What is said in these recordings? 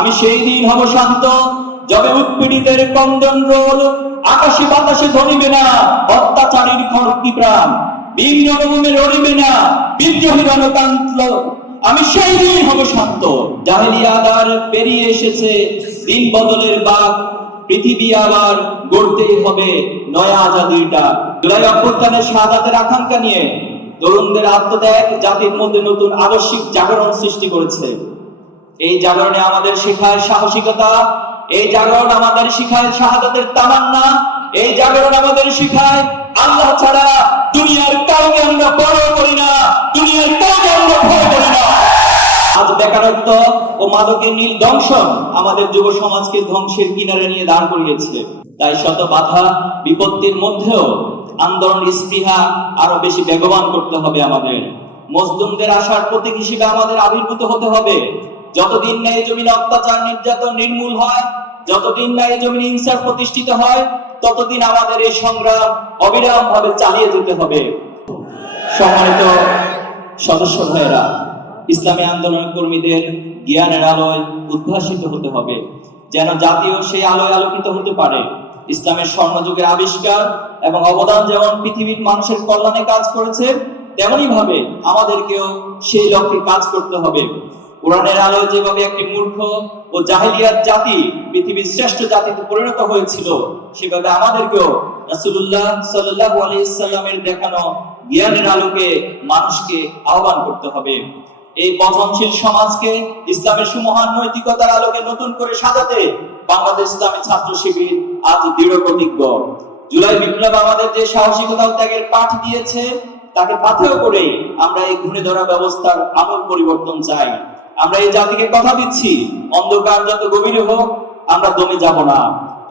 আমি সেই দিন হব শান্ত, যবে উৎপীড়িতের ক্রন্দন রোল আকাশে বাতাসে ধরিবে না, অত্যাচারীর খড়কি প্রাণ ভিন্ন রকমে লড়িবে না, বিদ্রোহী রণকান্ত। আমি সেই দিন হব শান্ত। জাহেলিয়াদার পেরিয়ে এসেছে দিন বদলের বাক, পৃথিবী আবার গড়তেই হবে নয়া আজাদির ডাক। জুলাই অভ্যুত্থানের শাহাদাতের আকাঙ্ক্ষা নিয়ে তরুণদের আত্মত্যাগ জাতির মধ্যে নতুন আদর্শিক জাগরণ সৃষ্টি করেছে। এই জাগরণে আমাদের শেখায় সাহসিকতা, এই জাগরণ আমাদের শিখায় শাহাদাতের তামান্না, এই জাগরণ আমাদের শিখায় আল্লাহ ছাড়া দুনিয়ার কাউকে আমরা বড় করি না, দুনিয়ার কাউকে আমরা ভয় করি না। আজ বেকারত্ব ও মাদকের নীল দংশন আমাদের যুব সমাজকে ধ্বংসের কিনারে নিয়ে দাঁড় করিয়েছে। তাই শত বাধা বিপত্তির মধ্যেও আন্দোলন স্পৃহা আরো বেশি বেগবান করতে হবে। আমাদের মজলুমদের আশার প্রতীক হিসেবে আমাদের আবির্ভূত হতে হবে। যতদিন না এই জমিনে অত্যাচার নির্যাতন নির্মূল হয়, যতদিন না এই জমিনে ইনসাফ প্রতিষ্ঠিত হয়, ততদিন আমাদের এই সংগ্রাম অবিরাম ভাবে চালিয়ে যেতে হবে। সম্মানিত সদস্য ভাইয়েরা, ইসলামী আন্দোলন কর্মীদের জ্ঞানের আলোয় উদ্ভাসিত হতে হবে, যেন জাতীয় সেই আলোয় আলোকিত হতে পারে। ইসলামের স্বর্ণযুগের আবিষ্কার এবং অবদান যেমন পৃথিবীর মানুষের কল্যাণে কাজ করেছে, তেমনি ভাবে আমাদেরকেও সেই লক্ষ্যে কাজ করতে হবে। কোরআনের আলোয় যেভাবে একটি মূর্খ ও জাহেলিয়াত জাতি পৃথিবীর শ্রেষ্ঠ জাতিতে পরিণত হয়েছিল, সেভাবে আমাদেরকেও রাসূলুল্লাহ সাল্লাল্লাহু আলাইহি সাল্লামের দেখানো জ্ঞানের আলোকে মানুষকে আহ্বান করতে হবে। এই পতনশীল সমাজকে ইসলামের সুমহান নৈতিকতার আলোকে নতুন করে সাজাতে বাংলাদেশ ইসলামী ছাত্র শিবির আজ দৃঢ় প্রতিজ্ঞ। জুলাই বিপ্লব আমাদের যে সাহসিকতা ও ত্যাগের পাঠ দিয়েছে, তাকে পাথেয় করে আমরা এই ঘুরে ধরা ব্যবস্থার আমূল পরিবর্তন চাই। আমরা এই জাতিকে কথা দিচ্ছি, অন্ধকার যত গভীরে হোক আমরা দমে যাব না।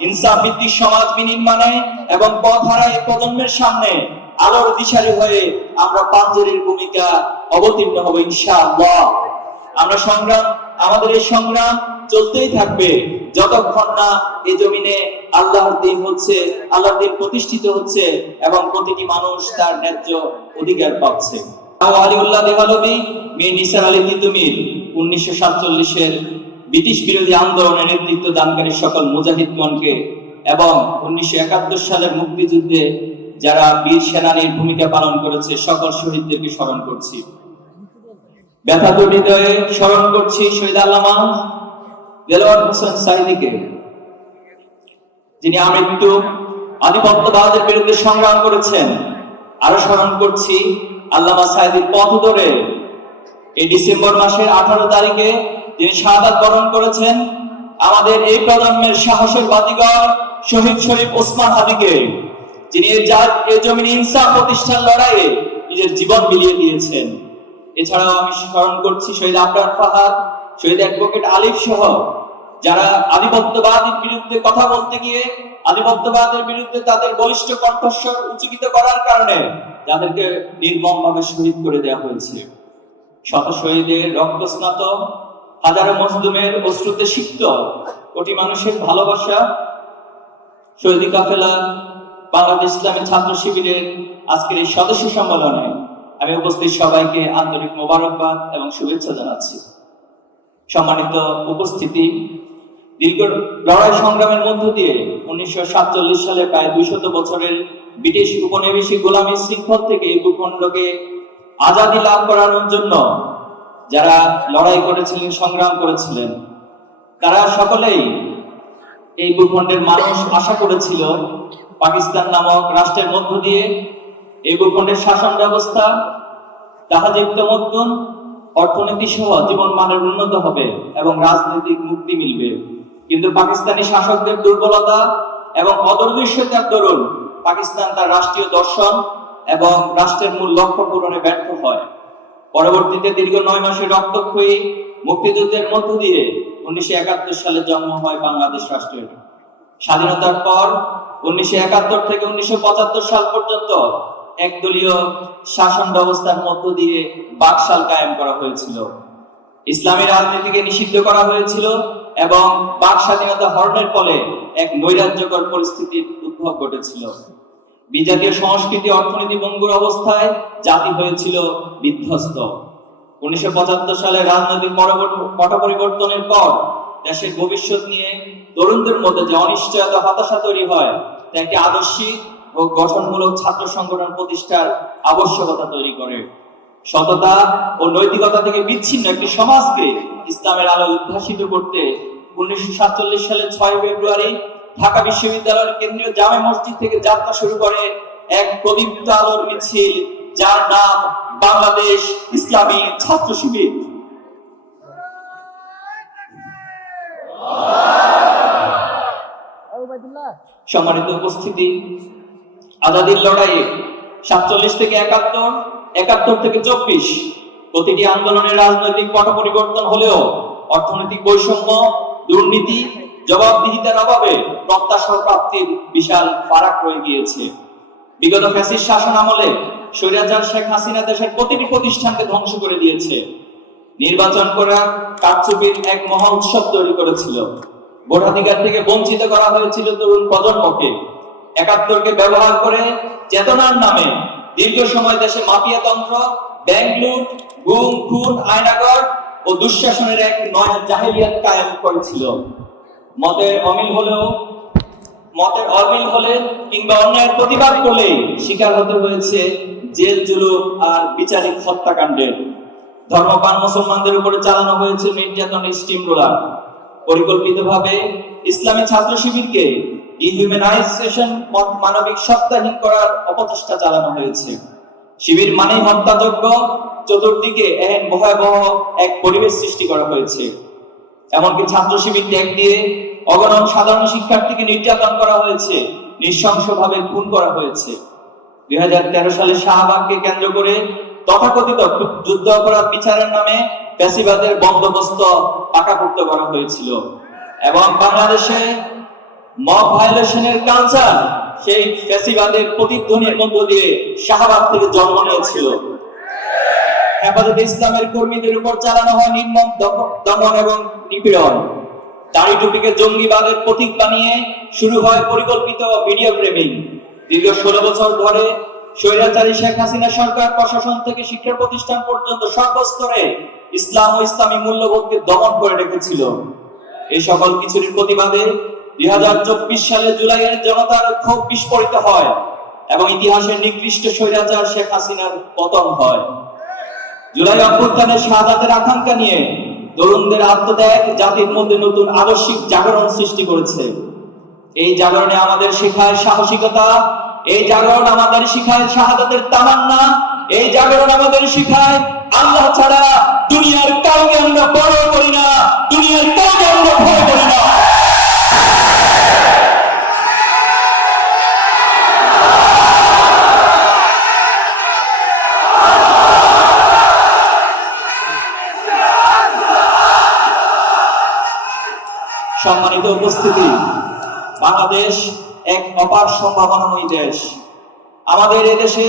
ইনসাফ ভিত্তিক সমাজ বিনির্মাণে এবং পথ হারা এই প্রজন্মের সামনে আলোর দিশারি হয়ে আমরা পাঞ্জেরির ভূমিকা অবতীর্ণ হব ইনশাআল্লাহ। আমাদের এই সংগ্রাম চলতেই থাকবে যতক্ষণ না এই জমিনে আল্লাহর দিন প্রতিষ্ঠিত হচ্ছে এবং প্রতিটি মানুষ তার ন্যায্য অধিকার পাচ্ছে। আলিউল্লাহ দেহলভী মেয়ে নিসার আলী তিতুমির 1947-এর ব্রিটিশ বিরোধী আন্দোলনের নেতৃত্ব দানকারী সকল মুজাহিদগণকে এবং 1971 সালের মুক্তিযুদ্ধে যারা বীর সেনানীর ভূমিকা পালন করেছে সকল শহীদদেরকে স্মরণ করছি। ব্যথাতুর হৃদয়ে স্মরণ করছি শহীদ আল্লামা দেলোয়ার হোসেন সাঈদীকে, যিনি আমৃত্যু আধিপত্যবাদের বিরুদ্ধে সংগ্রাম করেছেন। আরো স্মরণ করছি আল্লামা সাঈদীর পথ ধরে এই ডিসেম্বর মাসের 18 তারিখে যিনি শাহাদাত বরণ করেছেন, আমাদের এই প্রজন্মের সাহসের বাতিঘর শহীদ শরীফ ওসমান হাদিকে, যিনি এই জমিনে ইনসাফ প্রতিষ্ঠার লড়াইয়ে নিজের জীবন বিলিয়ে দিয়েছেন। এছাড়াও আমি স্মরণ করছি শহীদ আবরার ফাহাদ, শহীদ অ্যাডভোকেট আলিফ সহ যারা আধিপত্যবাদের বিরুদ্ধে কথা বলতে গিয়ে আধিপত্যবাদের বিরুদ্ধে তাদের বলিষ্ঠ কণ্ঠস্বর উচ্চকিত করার কারণে যাদেরকে নির্মমভাবে শহীদ করে দেওয়া হয়েছে। শত শহীদের রক্তস্নাত, হাজারো মজলুমের অশ্রুতে সিক্ত, কোটি মানুষের ভালোবাসা শহীদ কাফেলা বাংলাদেশ ইসলামী ছাত্র শিবিরের আজকের এই সদস্য সম্মেলনে আমি উপস্থিত সবাইকে আন্তরিক মোবারকবাদ এবং শুভেচ্ছা জানাচ্ছি। সম্মানিত উপস্থিতি, দীর্ঘ লড়াই সংগ্রামের মধ্য দিয়ে 1947 সালে প্রায় 200 বছরের ব্রিটিশ উপনিবেশিক গোলামী শৃঙ্খল থেকে এই ভূখণ্ডকে আজাদী লাভ করানোর জন্য যারা লড়াই করেছিলেন, সংগ্রাম করেছিলেন, তারা সকলেই এই ভূখণ্ডের মানুষ আশা করেছিল পাকিস্তান নামক রাষ্ট্রের মধ্য দিয়ে এই ভূখণ্ডের শাসন ব্যবস্থা, জাহাজের তমদ্দুন, অর্থনীতি সহ জীবন মানের উন্নত হবে এবং রাজনৈতিক মুক্তি মিলবে। কিন্তু পাকিস্তানি শাসকদের দুর্বলতা এবং অদূরদর্শিতার দরুন পাকিস্তান তার রাষ্ট্রীয় দর্শন এবং রাষ্ট্রের মূল লক্ষ্য পূরণে ব্যর্থ হয়। পরবর্তীতে দীর্ঘ 9 মাসের রক্তক্ষয়ী মুক্তিযুদ্ধের মধ্য দিয়ে 1971 সালে জন্ম হয় বাংলাদেশ রাষ্ট্রের। স্বাধীনতার পর 1971 থেকে 1975 সাল পর্যন্ত একদলীয় শাসন ব্যবস্থার মধ্য দিয়ে বাকশাল কায়েম করা হয়েছিল। ইসলামী রাজনীতিকে নিষিদ্ধ করা হয়েছিল এবং বাক স্বাধীনতা হরণের ফলে এক নৈরাজ্যকর পরিস্থিতির উদ্ভব ঘটেছিল। বিজাতীয় সংস্কৃতি অর্থনীতি ভঙ্গুর অবস্থায় জাতি হয়েছিল বিধ্বস্ত। 1975 সালে রাজনৈতিক পট পরিবর্তনের পর দেশের ভবিষ্যৎ নিয়ে তরুণদের মধ্যে যে অনিশ্চয়তা, হতাশা তৈরি হয়, তা একটি আদর্শিক ও গঠনমূলক ছাত্র সংগঠন প্রতিষ্ঠার আবশ্যকতা তৈরি করে। সততা ও নৈতিকতা থেকে বিচ্ছিন্ন একটি সমাজকে ইসলামের আলো উদ্ভাসিত করতে 1947 সালের 6 ফেব্রুয়ারি ঢাকা বিশ্ববিদ্যালয়ের কেন্দ্রীয় জামে মসজিদ থেকে যাত্রা শুরু করে এক প্রদীপ্ত আলোর মিছিল, যার নাম বাংলাদেশ ইসলামী ছাত্র শিবির। সম্মানিত উপস্থিতি, আজাদীর লড়াইয়ে 47 থেকে 71, 71 থেকে 24 প্রতিটি আন্দোলনের রাজনৈতিক পট পরিবর্তন হলেও অর্থনৈতিক বৈষম্য, দুর্নীতি, জবাবদিহিতার অভাবে প্রত্যাশা প্রাপ্তির বিশাল ফারাক রয়ে গিয়েছে। বিগত ফ্যাসিস্ট শাসন আমলে স্বৈরাচার শেখ হাসিনা দেশের প্রতিটি প্রতিষ্ঠানকে ধ্বংস করে দিয়েছে। নির্বাচন করা কারচুপির এক মহা উৎসব তৈরি করেছিল। ভোটাধিকার থেকে বঞ্চিত করা হয়েছিল তরুণ প্রজন্মকে। 71কে ব্যবহার করে চেতনার নামে দীর্ঘ সময় দেশে মাফিয়াতন্ত্র, ব্যাংক লুট, গুম খুন, আয়নাগর ও দুঃশাসনের এক নয়া জাহেলিয়াত কায়েম করেছিল। মতের অমিল হলে কিংবা অন্যায়ের প্রতিবাদ করলে শিকার হতে হয়েছে জেল জুলুম আর বিচারিক হত্যাকাণ্ডের। ধর্মপ্রাণ মুসলমানদের উপরে চালানো হয়েছে নির্যাতনের স্টিম রোলার। পরিকল্পিতভাবে ইসলামী ছাত্র শিবিরকে ডিহিউম্যানাইজেশন, মানবিক সত্তাহীন করার অপচেষ্টা চালানো হয়েছে। শিবির মানেই হত্যাযজ্ঞ, চতুর্দিকে এহেন ভয়াবহ এক পরিবেশ সৃষ্টি করা হয়েছে। এমনকি ছাত্র শিবির ত্যাগ দিয়ে অগণন সাধারণ শিক্ষার্থীকে নির্যাতন করা হয়েছে, নৃশংসভাবে খুন করা হয়েছে। 2013 সালে শাহবাগকে কেন্দ্র করে তথাকথিত যুদ্ধ অপরাধ বিচারের নামে ফ্যাসিবাদের বন্দোবস্ত পাকাপোক্ত করা হয়েছিল এবং বাংলাদেশে মব ভায়োলেশনের কালচার সেই ফ্যাসিবাদের প্রতিধ্বনির মধ্য দিয়ে শাহবাগ থেকে জন্ম নিয়েছিল। হেফাজতে ইসলামের কর্মীদের উপর চালানো হয় নির্মম দমন এবং নিপীড়ন। দাড়ি টুপিকে জঙ্গিবাদের প্রতীক বানিয়ে শুরু হয় পরিকল্পিত ভিডিও ফ্রেমিং। দীর্ঘ 16 বছর ধরে স্বৈরাচারী শেখ হাসিনা সরকার প্রশাসন থেকে শিক্ষা প্রতিষ্ঠান পর্যন্ত সর্বস্তরে ইসলাম ও ইসলামী মূল্যবোধকে দমন করে রেখেছিল। এই সকল কিছুর প্রতিবাদে 2024 সালে জুলাইয়ের জনতার ক্ষোভ বিস্ফোরিত হয় এবং ইতিহাসের নিকৃষ্ট স্বৈরাচার শেখ হাসিনার পতন হয়। জুলাই অভ্যুত্থানের শাহাদাতের আকাঙ্ক্ষা নিয়ে তরুণদের আত্মত্যাগ জাতির মধ্যে নতুন আদর্শিক জাগরণ সৃষ্টি করেছে। এই জাগরণে আমাদের শেখায় সাহসিকতা, এই জাগরণ আমাদের শিখায় শাহাদাতের তামান্না, এই জাগরণ আমাদের শিখায় আল্লাহ ছাড়া দুনিয়ার কাউকে আমরা পরোয়া করি না, দুনিয়ার কাউকে আমরা ভয় করি না। সম্মানিত উপস্থিতি, বাংলাদেশ এক অপার সম্ভাবনাময়ী দেশ। আমাদের এদেশে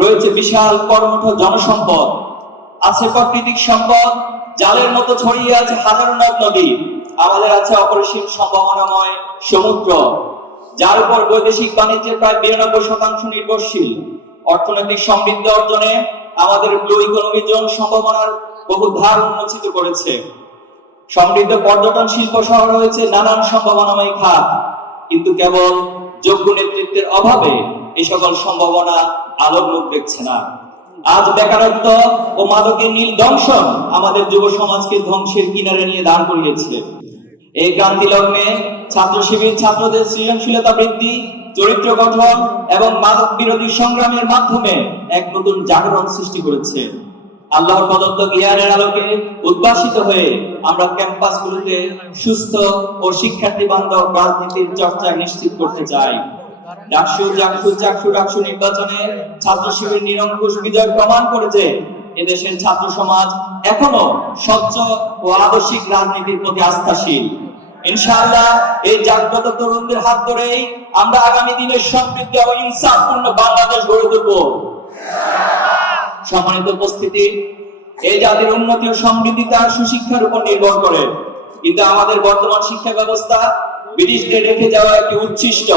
রয়েছে বিশাল কর্মঠ জনসম্পদ, আছে প্রাকৃতিক সম্পদ, জালের মতো ছড়িয়ে আছে হাজারো নদ নদী। আমাদের আছে অপরিসীম সম্ভাবনাময় সমুদ্র, যার উপর বৈদেশিক বাণিজ্যের প্রায় 92% নির্ভরশীল। অর্থনৈতিক সমৃদ্ধি অর্জনে আমাদের ব্লু ইকোনমি জোন সম্ভাবনার বহু ধার উন্মোচিত করেছে। সমৃদ্ধ পর্যটন শিল্প সহ রয়েছে নানান সম্ভাবনাময় খাত, কিন্তু কেবল যোগ্য নেতৃত্বের অভাবে এই সকল সম্ভাবনা আলোর মুখ দেখছে না। আজ বেকারত্ব ও মাদকের নীল দংশন আমাদের যুব সমাজকে ধ্বংসের কিনারে নিয়ে দাঁড় করিয়েছে। এই ক্রান্তি লগ্নে ছাত্র শিবির ছাত্রদের সৃজনশীলতা বৃদ্ধি, চরিত্র গঠন এবং মাদক বিরোধী সংগ্রামের মাধ্যমে এক নতুন জাগরণ সৃষ্টি করেছে। আল্লাহর প্রদত্ত জ্ঞানের আলোকে উদ্ভাসিত হয়ে আমরা ক্যাম্পাসগুলোতে সুস্থ ও শিক্ষার্থী বান্ধব রাজনীতির চর্চা নিশ্চিত করতে চাই। ডাকসু নির্বাচনে ছাত্র শিবির নিরঙ্কুশ বিজয় প্রমাণ করেছে এদেশের ছাত্র সমাজ এখনো স্বচ্ছ ও আদর্শিক রাজনীতির প্রতি আস্থাশীল। ইনশাআল্লাহ এই জাগ্রত তরুণদের হাত ধরেই আমরা আগামী দিনের সমৃদ্ধ ও ইনসাফপূর্ণ বাংলাদেশ গড়ে তুলব। সম্মানিত উপস্থিতি, এই জাতির উন্নতি ও সমৃদ্ধি তার সুশিক্ষার উপর নির্ভর করে, কিন্তু আমাদের বর্তমান শিক্ষা ব্যবস্থা ব্রিটিশদের রেখে যাওয়া একটি উচ্ছিষ্ট,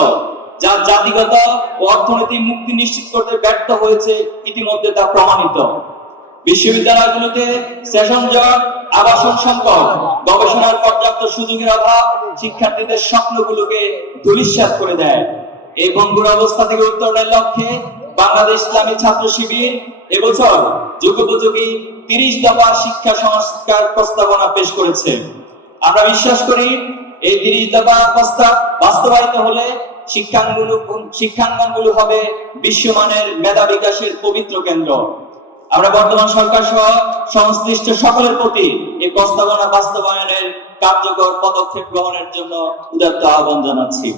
যা জাতিগত ও অর্থনৈতিক মুক্তি নিশ্চিত করতে ব্যর্থ হয়েছে। ইতিমধ্যে তা প্রমাণিত। বিশ্ববিদ্যালয়গুলোতে সেশন জট, আবাসন সংকট, গবেষণার পর্যাপ্ত সুযোগের অভাব শিক্ষার্থীদের স্বপ্নগুলোকে ধূলিসাৎ করে দেয়। এই ভঙ্গুর অবস্থা থেকে উত্তরণের লক্ষ্যে বাংলাদেশ ইসলামী ছাত্র শিবির এবছর যুগোপযোগী 30 দফা শিক্ষা সংস্কার প্রস্তাবনা পেশ করেছে। আমরা বিশ্বাস করি এই 30 দফা প্রস্তাব বাস্তবায়িত হলে শিক্ষাঙ্গনগুলো হবে বিশ্বমানের মেধা বিকাশের পবিত্র কেন্দ্র। আমরা বর্তমান সরকার সহ সংশ্লিষ্ট সকলের প্রতি এই প্রস্তাবনা বাস্তবায়নের কার্যকর পদক্ষেপ গ্রহণের জন্য উদাত্ত আহ্বান জানাচ্ছি।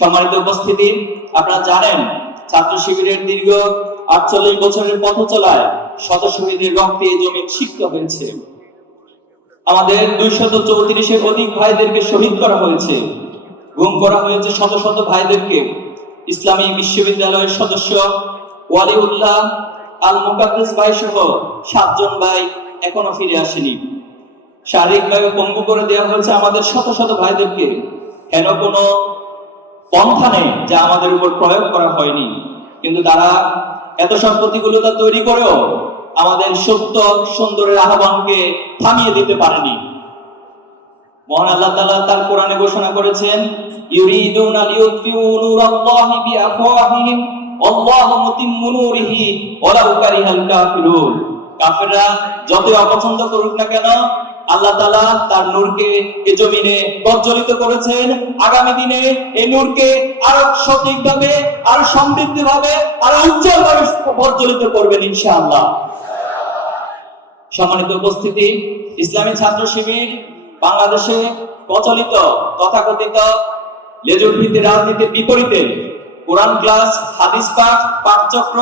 সম্মানিত উপস্থিতি, আপনারা জানেন ছাত্র শিবিরের দীর্ঘ 48 বছরের পথ চলায় শত শহীদের রক্তে এই জমি সিক্ত হয়েছে। আমাদের 234-এর অধিক ভাইদেরকে শহীদ করা হয়েছে, গুম করা হয়েছে শত শত ভাইদেরকে। ইসলামী বিশ্ববিদ্যালয়ের সদস্য ওয়ালিউল্লাহ আল মুকাদ্দাস ভাই সহ 7 জন ভাই এখনো ফিরে আসেনি। শারীরিকভাবে পঙ্গু করে দেওয়া হয়েছে আমাদের শত শত ভাইদেরকে। কেন কোনো পন্থা নেই যা আমাদের উপর প্রয়োগ করা হয়নি, কিন্তু তারা এত সব প্রতিকূলতা তৈরি করেও আমাদের সত্য সুন্দরের আহ্বানকে থামিয়ে দিতে পারেনি। মহান আল্লাহ তাআলা তার কোরআনে ঘোষণা করেছেন, ইউরিদুনা লিইউতফিউ নূরাল্লাহি বিআফওয়াহিহিম আল্লাহু মুতিম্মু নূরিহি ওয়ালাউ কারিহাল কাফিরুন। কাফেররা যতই অপছন্দ করুক না কেন, আল্লাহ তাআলা তার নূরকে এই জমিনে প্রজ্বলিত করেছেন। আগামী দিনে এই নূরকে আরো সঠিকভাবে, আরো সমৃদ্ধভাবে, আরো উজ্জ্বলভাবে প্রজ্বলিত করবেন ইনশাআল্লাহ। সম্মানিত উপস্থিতি, ইসলামী ছাত্র শিবির বাংলাদেশে প্রচলিত তথাকথিত লেজুর ভিত্তিক রাজনীতির বিপরীতে কোরআন ক্লাস, হাদিস পাঠ, পাঠচক্র,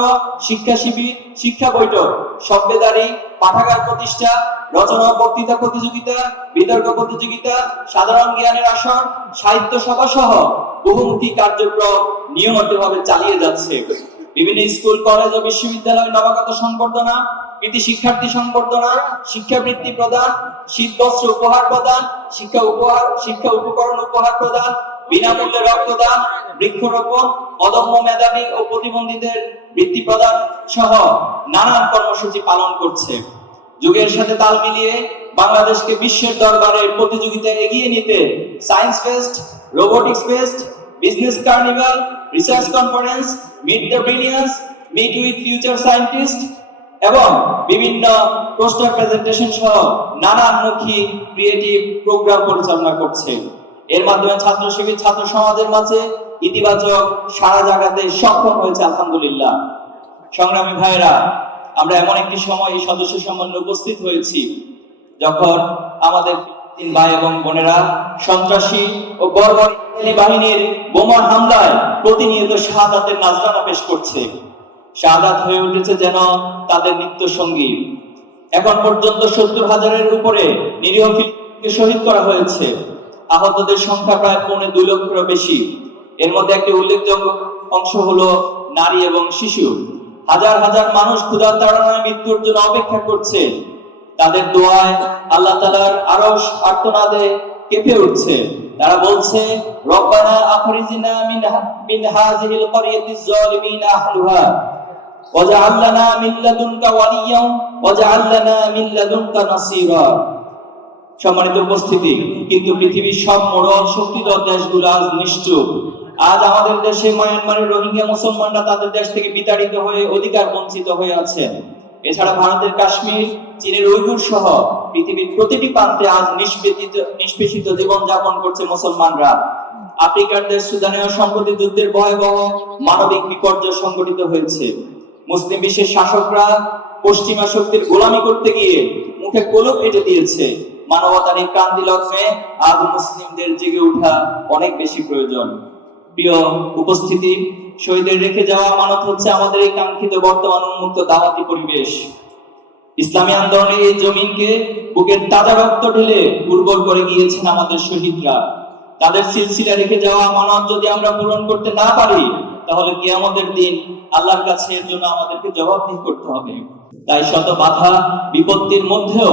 শিক্ষা শিবির, শিক্ষা বৈঠক, সভ্যদারি, পাঠাগার প্রতিষ্ঠা, রচনা বক্তৃতা প্রতিযোগিতা, বিতর্ক প্রতিযোগিতা, সাধারণ জ্ঞানের আসর, সাহিত্য সভা সহ বহুমুখী কার্যক্রম নিয়মিতভাবে চালিয়ে যাচ্ছে। বিভিন্ন স্কুল, কলেজ ও বিশ্ববিদ্যালয় নবাগত সংবর্ধনা, কৃতি শিক্ষার্থী সংবর্ধনা, শিক্ষাবৃত্তি প্রদান, শীতবস্ত্র উপহার প্রদান, শিক্ষা উপকরণ উপহার প্রদান, বিনামূল্যে রক্তদান, বৃক্ষরোপণ, অদম্য মেধাবী ও প্রতিবন্ধীদের বৃত্তি প্রদান সহ নানান কর্মসূচি পালন করছে। যুগের সাথে তাল মিলিয়ে বাংলাদেশকে বিশ্বের দরবারে প্রতিযোগিতায় এগিয়ে নিতে science fest, robotics fest, business carnival, research conference, meet the brilliance, meet with future scientist এবং বিভিন্ন পোস্টার প্রেজেন্টেশন সহ নানানমুখী ক্রিয়েটিভ প্রোগ্রাম পরিচালনা করছে। এর মাধ্যমে ছাত্র শিবির ছাত্র সমাজের মাঝে ইতিবাচক সাড়া জাগাতে সক্ষম হয়েছে আলহামদুলিল্লাহ। সংগ্রামী ভাইরা, আমরা এমন একটি সময় এই সদস্য সম্মেলনে উপস্থিত হয়েছি যখন আমাদের তিন ভাই এবং বোনেরা সন্ত্রাসী ও বর্বরী বাহিনীর বোমা হামলায় প্রতিনিয়ত শাহাদাতের নাজরানা পেশ করছে। শাহাদাত হয়ে উঠেছে যেন তাদের নিত্য সঙ্গী। এখন পর্যন্ত 70,000-এর উপরে নিরীহ ফিলিস্তিনিকে শহীদ করা হয়েছে। আহতদের সংখ্যা প্রায় 2.25 লক্ষেরও বেশি। এর মধ্যে একটি উল্লেখযোগ্য অংশ হলো নারী এবং শিশু। হাজার হাজার মানুষ ক্ষুধার তাড়নায় মৃত্যুর জন্য অপেক্ষা করছে। তাদের দোয়ায় আল্লাহ তাআলার আরশ আর্তনাদে কেঁপে উঠছে। তারা বলছে, রব্বানা আখরিজনা মিন হাযিহিল ক্বরিয়াতিজ যালিমিনা আহলুহা ওয়াজআল লানা মিন লাদুনকা ওয়ালিয়্যান ওয়াজআল লানা মিন লাদুনকা নাসীরা। সম্মানিত উপস্থিতি, কিন্তু পৃথিবীর সব মোড়ল শক্তিধর দেশগুলো আজ নিশ্চুপ। আজ আমাদের দেশে মায়ানমারের রোহিঙ্গা মুসলমানরা তাদের দেশ থেকে বিতাড়িত হয়ে অধিকার বঞ্চিত হয়ে আছেন। এছাড়া ভারতের কাশ্মীর, চীনের উইগুর সহ পৃথিবীর প্রতিটি প্রান্তে আজ নিষ্পেষিত জীবন যাপন করছে মুসলমানরা। আফ্রিকার দেশ সুদানেও সম্প্রতি যুদ্ধের ভয়াবহ মানবিক বিপর্যয় সংঘটিত হয়েছে। মুসলিম বিশ্বের শাসকরা পশ্চিমা শক্তির গোলামি করতে গিয়ে মুখে কলপ এঁটে দিয়েছে। মানবতার এই ক্রান্তি লগ্নে আজ মুসলিমদের জেগে ওঠা অনেক বেশি প্রয়োজন। প্রিয় উপস্থিতি, শহীদের রেখে যাওয়া আমানত হচ্ছে আমাদের এই কাঙ্ক্ষিত বর্তমান উন্মুক্ত দাওয়াতি পরিবেশ। ইসলামী আন্দোলনের এই জমিনকে বুকের তাজা রক্ত ঢেলে উর্বর করে গিয়েছেন আমাদের শহীদরা। তাদের সিলসিলা রেখে যাওয়া আমানত যদি আমরা পূরণ করতে না পারি, তাহলে কিয়ামতের দিন আল্লাহর কাছে এর জন্য আমাদেরকে জবাবদিহি করতে হবে। তাই শত বাধা বিপত্তির মধ্যেও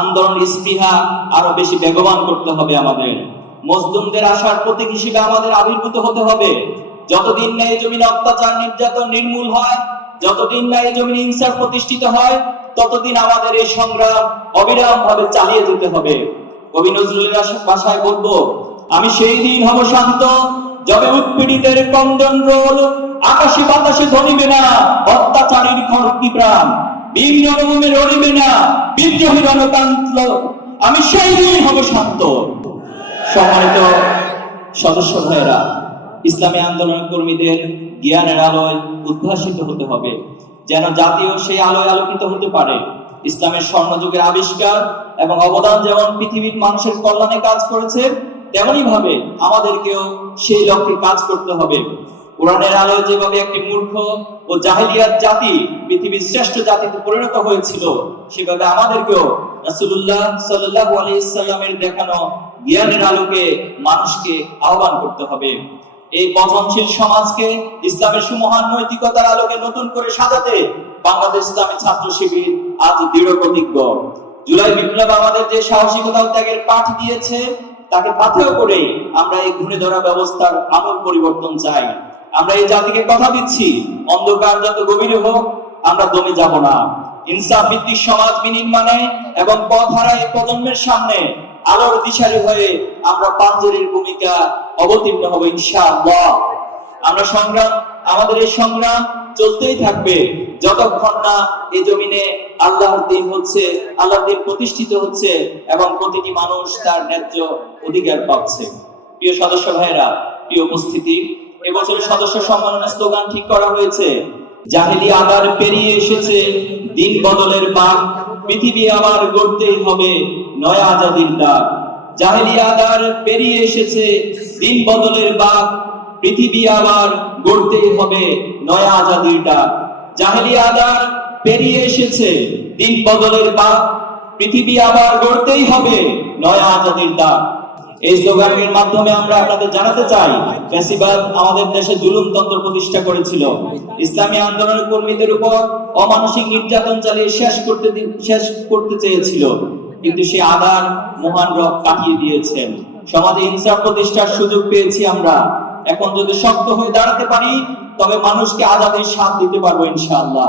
আন্দোলন স্পৃহা আরো বেশি বেগবান করতে হবে আমাদের। মজলুমদের আশার প্রতীক হিসেবে আমাদের আবির্ভূত হতে হবে। যতদিন না এই জমিনে অত্যাচার নির্যাতন নির্মূল হয়, যতদিন না এই জমিনে ইনসাফ প্রতিষ্ঠিত হয় ততদিন আমাদের এই সংগ্রাম অবিরাম ভাবে চালিয়ে যেতে হবে। কবি নজরুলের ভাষায় বলবো, আমি সেই দিন হব শান্ত যবে উৎপীড়িতের ক্রন্দন রোল, আকাশে বাতাসে ধ্বনিবে না অত্যাচারীর খড়কি প্রাণ, বীর রণভূমে লড়িবে না বিদ্রোহী রণকান্ত, আমি সেই দিন হব শান্ত। সম্মানিত সদস্য ভাইয়েরা, ইসলামী আন্দোলন কর্মীদের জ্ঞানের আলোয় উদ্ভাসিত হতে হবে, যেন জাতীয় সেই আলোয় আলোকিত হতে পারে। ইসলামের স্বর্ণযুগের আবিষ্কার এবং অবদান যেমন পৃথিবীর মানুষের কল্যাণে কাজ করেছে, তেমনি ভাবে আমাদেরকেও সেই লক্ষ্যে কাজ করতে হবে। কোরআনের আলোয় যেভাবে একটি মূর্খ ও জাহেলিয়াত জাতি পৃথিবীর শ্রেষ্ঠ জাতিতে পরিণত হয়েছিল, সেভাবে আমাদেরকেও রাসূলুল্লাহ সাল্লাল্লাহু আলাইহি সাল্লামের দেখানো জ্ঞানের আলোকে মানুষকে আহ্বান করতে হবে। এই পতনশীল সমাজকে ইসলামের সুমহান নৈতিকতার আলোকে নতুন করে সাজাতে বাংলাদেশ ইসলামী ছাত্র শিবির আজ দৃঢ় প্রতিজ্ঞ। জুলাই বিপ্লব আমাদের যে সাহসিকতা ও ত্যাগের পাঠ দিয়েছে, তাকে পাথেয় করে আমরা এই ঘুরে ধরা ব্যবস্থার আমূল পরিবর্তন চাই। আমরা এই জাতিকে কথা দিচ্ছি, অন্ধকার যত গভীরে হোক আমরা দমে যাব না। ইনসাফ ভিত্তিক সমাজ বিনির্মাণে এবং পথহারা এই প্রজন্মের সামনে আলোর দিশারি হয়ে আমরা পাঞ্জেরির ভূমিকা অবতীর্ণ হব ইনশাআল্লাহ। আমাদের এই সংগ্রাম চলতেই থাকবে যতক্ষণ না এই জমিনে আল্লাহর দ্বীন প্রতিষ্ঠিত হচ্ছে এবং প্রতিটি মানুষ তার ন্যায্য অধিকার পাচ্ছে। প্রিয় সদস্য ভাইয়েরা, প্রিয় উপস্থিতি, এবছরের সদস্য সম্মেলনের স্লোগান ঠিক করা হয়েছে, জাহেলি আদার পেরিয়ে এসেছে দিন বদলের বাক, পৃথিবী আবার গড়তেই হবে নয়া আজাদির ডাক। জাহেলি আদার পেরিয়ে এসেছে দিন বদলের বাক, পৃথিবী আবার গড়তেই হবে নয়া আজাদির ডাক। জাহেলি আদার পেরিয়ে এসেছে দিন বদলের বাক, পৃথিবী আবার গড়তেই হবে নয়া আজাদির ডাক। এই স্লোগানের মাধ্যমে আমরা আপনাদের জানাতে চাই, ফ্যাসিবাদ আমাদের দেশে জুলুমতন্ত্র প্রতিষ্ঠা করেছিল, ইসলামী আন্দোলনের কর্মীদের উপর অমানসিক নির্যাতন চালিয়ে শেষ করতে চেয়েছিল, কিন্তু সে আদার মহান রব কাটিয়ে দিয়েছেন। সমাজে ইনসাফ প্রতিষ্ঠার সুযোগ পেয়েছি আমরা। এখন যদি শক্ত হয়ে দাঁড়াতে পারি, তবে মানুষকে আজাদের স্বাদ দিতে পারবো ইনশাআল্লাহ।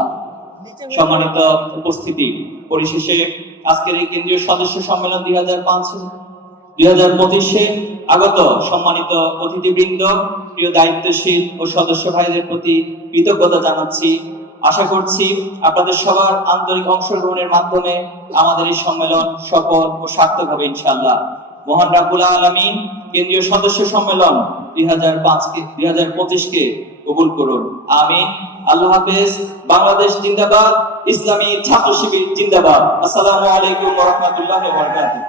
সম্মানিত উপস্থিতি, পরিশেষে আজকের এই কেন্দ্রীয় সদস্য সম্মেলন 2025-এ আগত সম্মানিত অতিথিবৃন্দ, প্রিয় দায়িত্বশীল ও সদস্য ভাইদের প্রতি কৃতজ্ঞতা জানাচ্ছি। আশা করছি আপনাদের সবার আন্তরিক অংশগ্রহণের মাধ্যমে আমাদের এই সম্মেলন সফল ও সার্থক হবে ইনশাআল্লাহ। মহান রাব্বুল আলামিন কেন্দ্রীয় সদস্য সম্মেলন 2025-কে কবুল করুন, আমিন। আল্লাহ হাফেজ। বাংলাদেশ জিন্দাবাদ, ইসলামী ছাত্র শিবির জিন্দাবাদ। আসসালামু আলাইকুম ওয়া রাহমাতুল্লাহি ওয়া বারাকাতুহু।